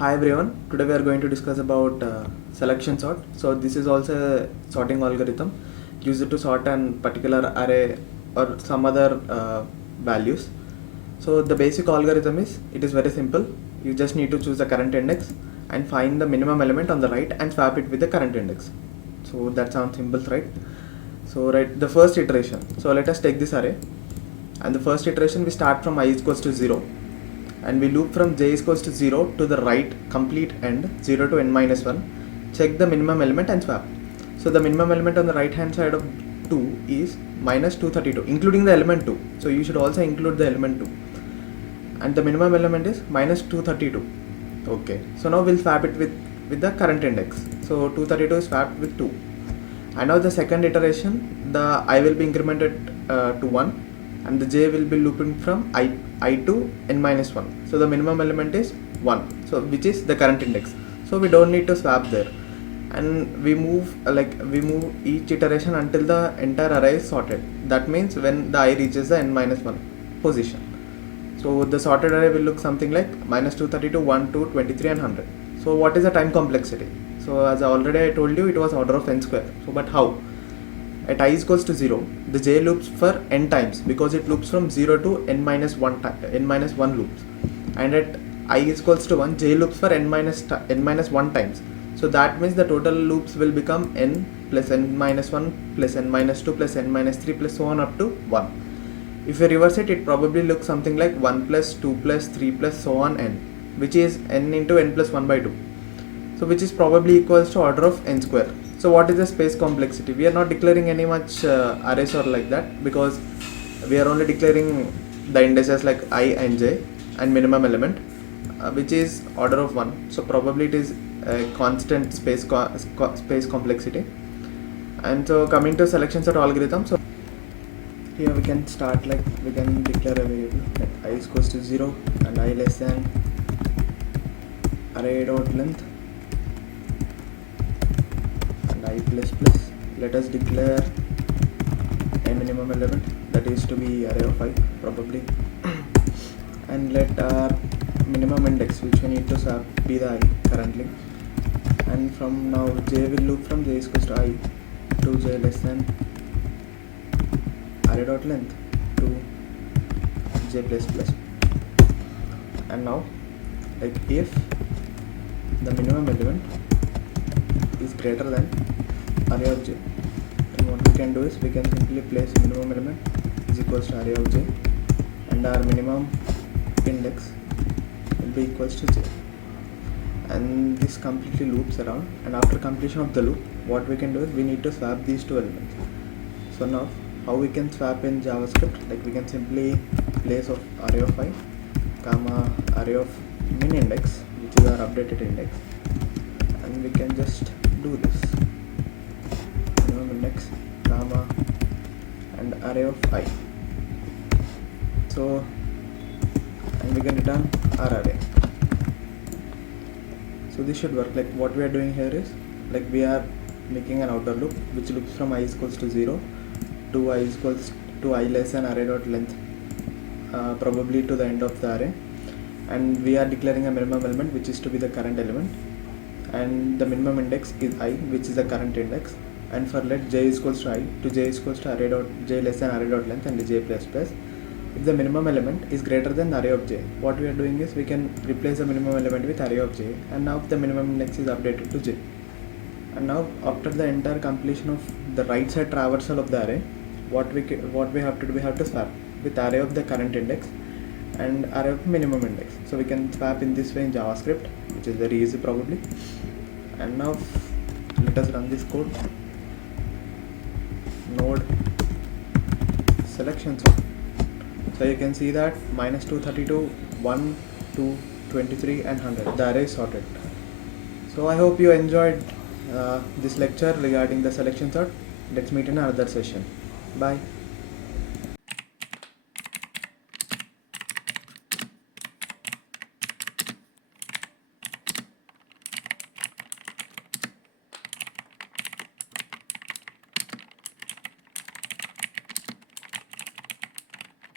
Hi everyone, today we are going to discuss about selection sort. So this is also a sorting algorithm used to sort an particular array or some other values. So the basic algorithm it is very simple. You just need to choose the current index and find the minimum element on the right and swap it with the current index. So that sounds simple, right? So the first iteration. So let us take this array, and the first iteration we start from I is equals to 0, and we loop from j is equals to 0 to the right complete end 0 to n minus 1, check the minimum element and swap. So the minimum element on the right hand side of 2 is minus 232 including the element 2, so you should also include the element 2, and the minimum element is minus 232. Okay, so now we'll swap it with the current index. So 232 is swapped with 2, and now the second iteration, the I will be incremented to 1 and the j will be looping from I to n minus 1. So the minimum element is 1, so which is the current index, so we don't need to swap there, and we move each iteration until the entire array is sorted. That means when the I reaches the n minus 1 position. So the sorted array will look something like minus 232, 1, 2, 23 and 100. So what is the time complexity? So as I told you, it was order of n square. So but how? At I is equals to 0, the j loops for n times because it loops from 0 to n minus 1 loops, and at I is equals to 1, j loops for n minus 1 times. So that means the total loops will become n plus n minus 1 plus n minus 2 plus n minus 3 plus so on up to 1. If you reverse it, it probably looks something like 1 plus 2 plus 3 plus so on n, which is n into n plus 1 by 2. So which is probably equals to order of n square. So what is the space complexity? We are not declaring any much arrays or like that, because we are only declaring the indices like I and j and minimum element, which is order of 1. So probably it is a constant space complexity. And so coming to selection sort algorithm, so here we can start, like we can declare a variable like I is equals to 0 and I less than array dot length and I plus plus. Let us declare a minimum element that is to be array of I probably, and let our minimum index which we need to swap be the I currently, and from now j will loop from j is equals to I to j less than array dot length to j plus plus. And now like if the minimum element is greater than array of j, then what we can do is we can simply place minimum element is equals to array of j, and our minimum index will be equals to j, and this completely loops around. And after completion of the loop, what we can do is we need to swap these two elements. So now how we can swap in JavaScript, like we can simply place of array of I comma array of min index, which is our updated index, and we can just do this minimum index comma and array of I. So and we can return our array. So this should work. Like what we are doing here is like we are making an outer loop which loops from I is equals to 0 to I is equals to I less than array dot length, probably to the end of the array, and we are declaring a minimum element which is to be the current element, and the minimum index is I, which is the current index, and for let j is equals to I to j is equals to array dot j less than array dot length and j plus plus. If the minimum element is greater than array of j, what we are doing is we can replace the minimum element with array of j, and now the minimum index is updated to j. And now after the entire completion of the right side traversal of the array, what we have to do, we have to swap with array of the current index and array of minimum index. So we can swap in this way in JavaScript, which is very easy probably. And now let us run this code. Node selection sort. So you can see that minus 232, 1, 2, 23 and 100, the array is sorted. So I hope you enjoyed this lecture regarding the selection sort. Let's meet in another session. Bye.